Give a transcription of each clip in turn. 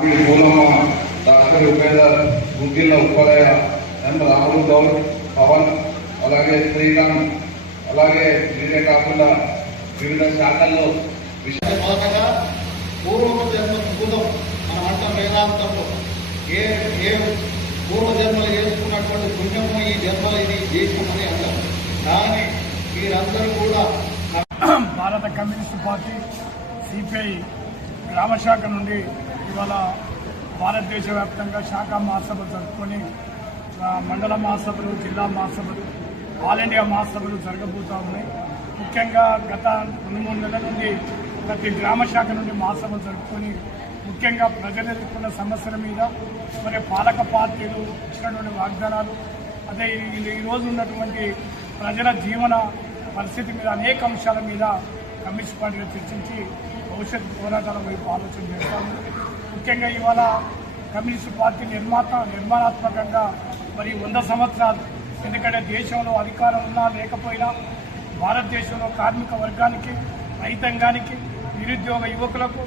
Pulamma, doctor Upender, Guggilla Uppalaiah, ఎం రాములు గౌడ్, పవన్, అలాగే శ్రీరామ్, అలాగే వీరే కాకుండా వివిధ శాఖల్లో విషయంగా పూర్వజన్మ భూతం మనం అంటాం వేదాంతంలో ఏ పూర్వజన్మలు చేసుకున్నటువంటి పుణ్యము ఈ జన్మలు ఇది దేశం అని అంటాం. కానీ మీరందరూ కూడా భారత కమ్యూనిస్టు పార్టీ సిపిఐ గ్రామ శాఖ నుండి ఇవాళ భారతదేశ వ్యాప్తంగా శాఖ మహాసభలు జరుపుకొని మండల మహాసభలు, జిల్లా మహాసభలు, ఆల్ ఇండియా మహాసభలు జరగబోతూ ఉన్నాయి. ముఖ్యంగా గత 2-3 నెలల నుండి ప్రతి గ్రామ శాఖ నుండి మహాసభలు జరుపుకొని ముఖ్యంగా ప్రజలు ఎదుర్కొన్న సమస్యల మీద, మరి పాలక పార్టీలు ఇచ్చినటువంటి వాగ్దానాలు, అదే ఈరోజు ఉన్నటువంటి ప్రజల జీవన పరిస్థితి మీద అనేక అంశాల మీద కమ్యూనిస్ట్ పార్టీగా చర్చించి భవిష్యత్ పోరాటాల వైపు ఆలోచన చేస్తాము. ముఖ్యంగా ఇవాళ కమ్యూనిస్టు పార్టీ నిర్మాణాత్మకంగా మరి 100 సంవత్సరాలు, ఎందుకంటే దేశంలో అధికారం ఉన్నా లేకపోయినా భారతదేశంలో కార్మిక వర్గానికి, రైతాంగానికి, నిరుద్యోగ యువకులకు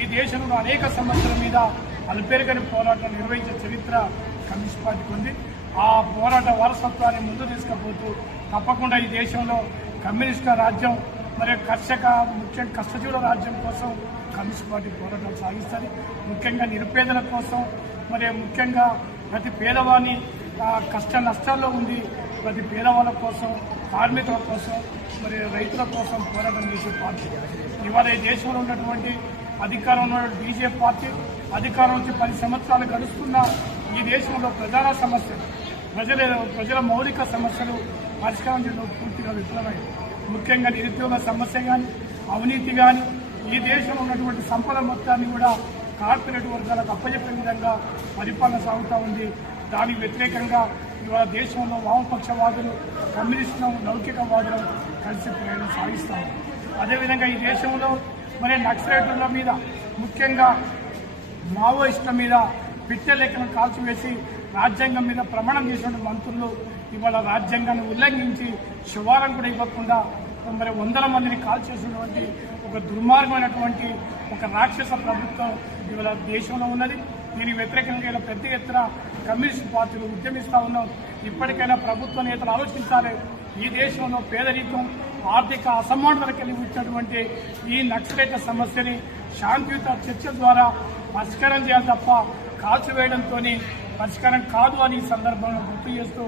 ఈ దేశంలో అనేక సమస్యల మీద అల్పేరుగని పోరాటం నిర్వహించే చరిత్ర కమ్యూనిస్ట్ పార్టీకి ఉంది. ఆ పోరాట వారసత్వాన్ని ముందు తీసుకుపోతూ తప్పకుండా ఈ దేశంలో కమ్యూనిస్టు రాజ్యం, మరి ముఖ్యంగా కష్టజీవుల రాజ్యం కోసం కమ్యూనిస్ట్ పార్టీ పోరాటాలు సాగిస్తుంది. ముఖ్యంగా నిరుపేదల కోసం, మరి ముఖ్యంగా ప్రతి పేదవాని కష్ట నష్టాల్లో ఉంది ప్రతి పేదవాళ్ళ కోసం, కార్మికుల కోసం, మరి రైతుల కోసం పోరాటం చేసే పార్టీ. ఇవాళ ఈ దేశంలో ఉన్నటువంటి అధికారంలో బీజేపీ పార్టీ అధికారం నుంచి 10 సంవత్సరాలు గడుస్తున్న ఈ దేశంలో ప్రధాన సమస్యలు, ప్రజల మౌలిక సమస్యలు పరిష్కారం చేయడం పూర్తిగా విఫలమైంది. ముఖ్యంగా నిరుద్యోగ సమస్య కానీ, అవినీతి కానీ, ఈ దేశంలో ఉన్నటువంటి సంపద మొత్తాన్ని కూడా కార్పొరేట్ వర్గాలకు అప్పచెప్పే విధంగా పరిపాలన సాగుతూ ఉంది. దానికి వ్యతిరేకంగా ఇవాళ దేశంలో వామపక్షవాదులు, కమ్యూనిస్టులు, లౌకికవాదులు కలిసి ప్రయాణం సాగిస్తాము. అదేవిధంగా ఈ దేశంలో మరి నక్సలైట్ల మీద, ముఖ్యంగా మావోయిస్టుల మీద పిట్టె లెక్కను కాల్చివేసి రాజ్యాంగం మీద ప్రమాణం చేసినటువంటి మంత్రులు ఇవాళ రాజ్యాంగాన్ని ఉల్లంఘించి శివారం కూడా ఇవ్వకుండా మరి 100 మందిని కాల్చేసినటువంటి ఒక దుర్మార్గమైనటువంటి ఒక రాక్షస ప్రభుత్వం ఇవాళ దేశంలో ఉన్నది. దీనికి వ్యతిరేకంగా పెద్ద ఎత్తున కమ్యూనిస్ట్ పార్టీలు ఉద్యమిస్తూ ఉన్నాం. ఇప్పటికైనా ప్రభుత్వ నేతలు ఆలోచించాలి. ఈ దేశంలో పేదరికం, ఆర్థిక అసమానతలకు వెళ్ళి వచ్చినటువంటి ఈ నక్సలైట్ల సమస్యని శాంతియుత చర్చల ద్వారా పరిష్కారం చేయాలి తప్ప కాల్చివేయడంతో పరిష్కారం కాదు అని ఈ సందర్భంలో గుర్తు చేస్తూ